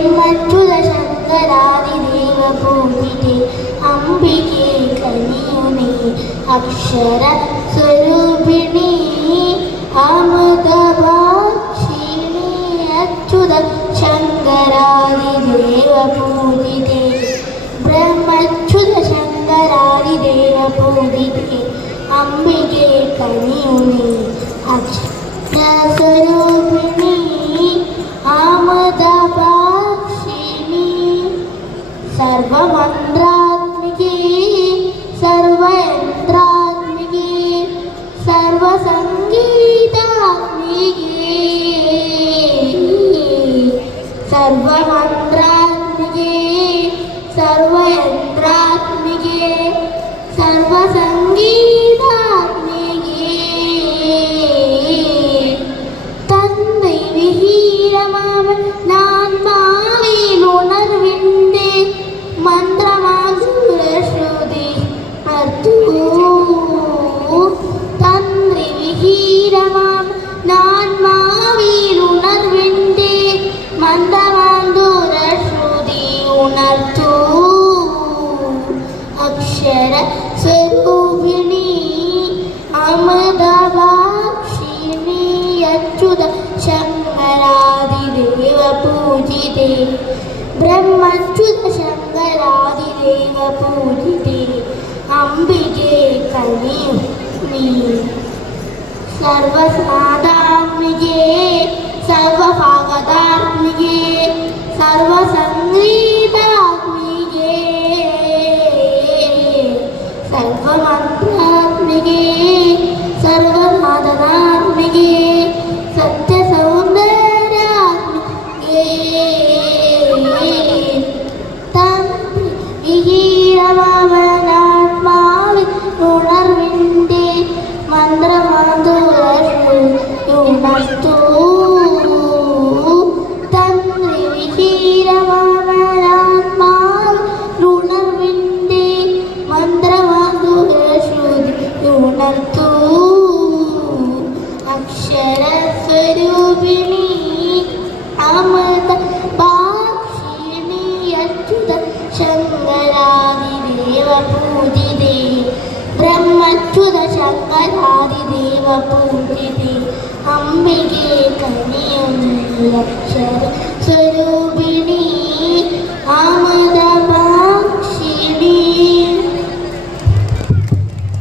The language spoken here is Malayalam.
ബ്രഹ്മച്യുത ശങ്കരാദിദേവ പൂജിതേ അംബികേ കനിയുനേ അക്ഷര സ്വരൂപിണി അമൃതഭാഷിണി അച്യുത ശങ്കരാദിദേവ പൂജിതേ ബ്രഹ്മച്യുത ശങ്കരാദിദേവ പൂജിതേ അംബികേ കനിയുനേ അക്ഷര സ്വരൂപിണി അമൃതഭാഷിണി സർവമന്ത്രാത്മികേ സർവയന്ത്രാത്മികേ സർവസംഗീതാത്മികേ സർവമന്ത്രാത്മികേ സർവയന്ത്രാത്മികേ സർവസംഗീതാത്മികേ തന്ത്രി വിഹീരമാവൻ നാൻമാവിലുണർവിൻ്റെ മന്ത്രമാസുരശ്രുതി തന്ത്രി വിഹീരമാം നാൻമാവിലുണർവിൻ്റെ മന്ത്രമാസുരശ്രുതി ഉണർത്തു അക്ഷര സ്വരൂപിണി അമൃതഭാഷിണി അച്യുത ശങ്കരാദിദേവ പൂജിതേ ബ്രഹ്മച്യുത ശങ്കരാദിദേവ പൂജിതേ അംബികേ കനിയുനേ സർവസാധാത്മികേ സർവഭാഗതാത്മികേ സർവസംഗീതാത്മികേ സർവമന്ത്രാത്മികേ സർവനാദനാത്മികേ സത്യസൗന്ദര്യാത്മികേ വിഹീരമാവനാത്മാവിൽ ഉണർവിൻ്റെ മന്ത്രമാതുരശ്രുയുണർത്തു തന്ത്രി വിഹീരമാവനാത്മാവിൽ ഉണർവിൻ്റെ മന്ത്രമാതുരശ്രുയുണർത്തു അക്ഷര സ്വരൂപിണി അമൃത ഭാഷിണി അച്യുത ശങ്കരാദിദേവ പൂജിതേ ബ്രഹ്മച്യുത ശങ്കരാദിദേവ പൂജിതേ അംബികേ കനിയുനേ അക്ഷര സ്വരൂപിണി